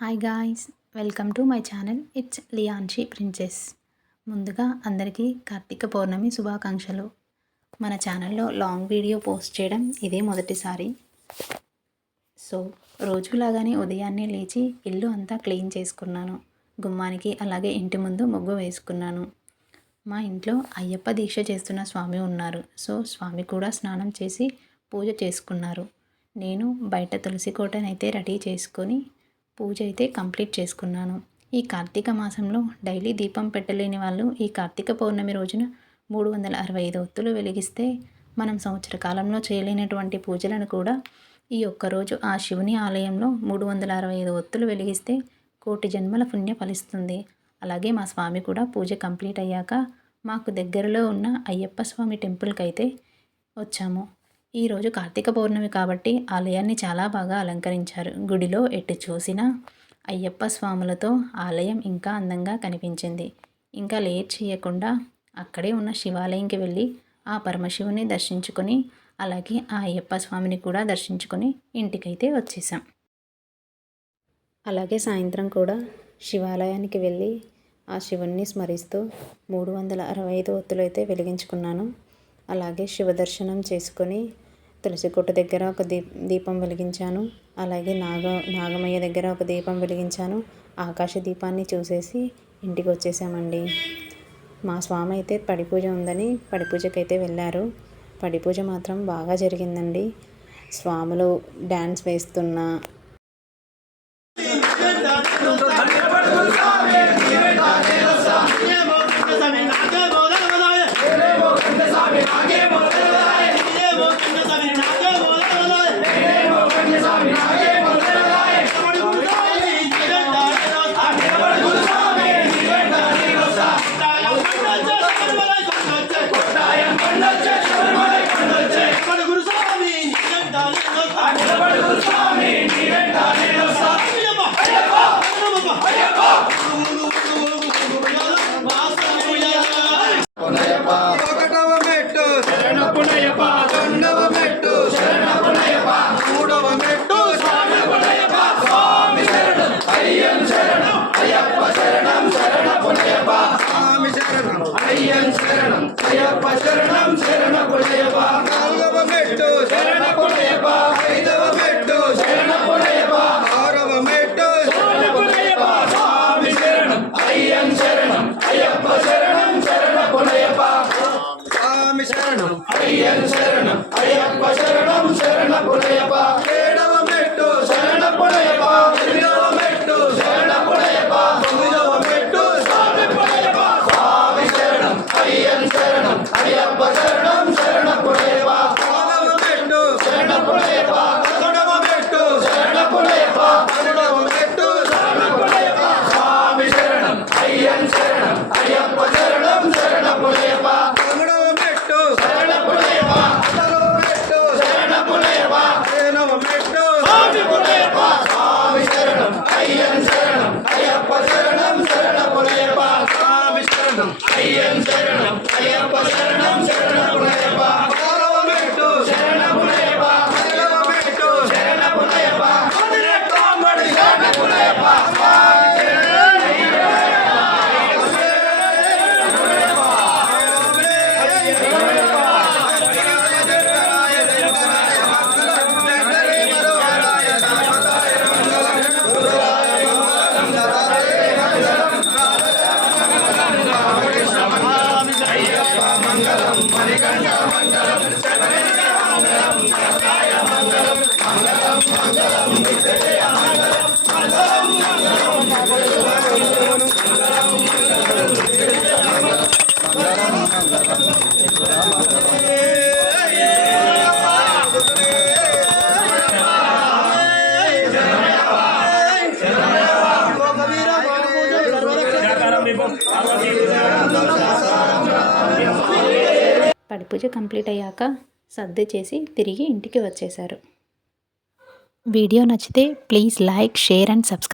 Hi guys, welcome to my channel. It's Lianshi princess. ముందుగా అందరికీ కార్తీక పౌర్ణమి శుభాకాంక్షలు. మన ఛానల్లో లాంగ్ వీడియో పోస్ట్ చేయడం ఇదే మొదటిసారి. సో రోజులాగానే ఉదయాన్నే లేచి ఇల్లు అంతా క్లీన్ చేసుకున్నాను. గుమ్మానికి అలాగే ఇంటి ముందు ముగ్గు వేసుకున్నాను. మా ఇంట్లో అయ్యప్ప దీక్ష చేస్తున్న స్వామి ఉన్నారు. సో స్వామి కూడా స్నానం చేసి పూజ చేసుకున్నారు. నేను బయట తులసి కోటనైతే రెడీ చేసుకొని పూజ అయితే కంప్లీట్ చేసుకున్నాను. ఈ కార్తీక మాసంలో డైలీ దీపం పెట్టలేని వాళ్ళు ఈ కార్తీక పౌర్ణమి రోజున 365 ఒత్తులు వెలిగిస్తే మనం సంవత్సర కాలంలో చేయలేనటువంటి పూజలను కూడా ఈ ఒక్కరోజు ఆ శివుని ఆలయంలో 365 ఒత్తులు వెలిగిస్తే కోటి జన్మల పుణ్య ఫలిస్తుంది. అలాగే మా స్వామి కూడా పూజ కంప్లీట్ అయ్యాక మాకు దగ్గరలో ఉన్న అయ్యప్ప స్వామి టెంపుల్కి అయితే వచ్చాము. ఈరోజు కార్తీక పౌర్ణమి కాబట్టి ఆలయాన్ని చాలా బాగా అలంకరించారు. గుడిలో ఎటు చూసినా అయ్యప్ప స్వాములతో ఆలయం ఇంకా అందంగా కనిపించింది. ఇంకా లేట్ చేయకుండా అక్కడే ఉన్న శివాలయంకి వెళ్ళి ఆ పరమశివుని దర్శించుకొని అలాగే ఆ అయ్యప్ప స్వామిని కూడా దర్శించుకొని ఇంటికైతే వచ్చేసాం. అలాగే సాయంత్రం కూడా శివాలయానికి వెళ్ళి ఆ శివుణ్ణి స్మరిస్తూ 365 ఒత్తులు అయితే వెలిగించుకున్నాను. అలాగే శివ దర్శనం చేసుకొని తులసికోట దగ్గర ఒక దీపం వెలిగించాను. అలాగే నాగమయ్య దగ్గర ఒక దీపం వెలిగించాను. ఆకాశ దీపాన్ని చూసేసి ఇంటికి వచ్చేసామండి. మా స్వామి అయితే పడిపూజ ఉందని పడిపూజకైతే వెళ్ళారు. పడిపూజ మాత్రం బాగా జరిగిందండి. స్వాములు డ్యాన్స్ వేస్తున్న పడిపూజ కంప్లీట్ అయ్యాక సర్ది చేసి తిరిగి ఇంటికి వచ్చేశారు. వీడియో నచ్చితే please like, share and subscribe.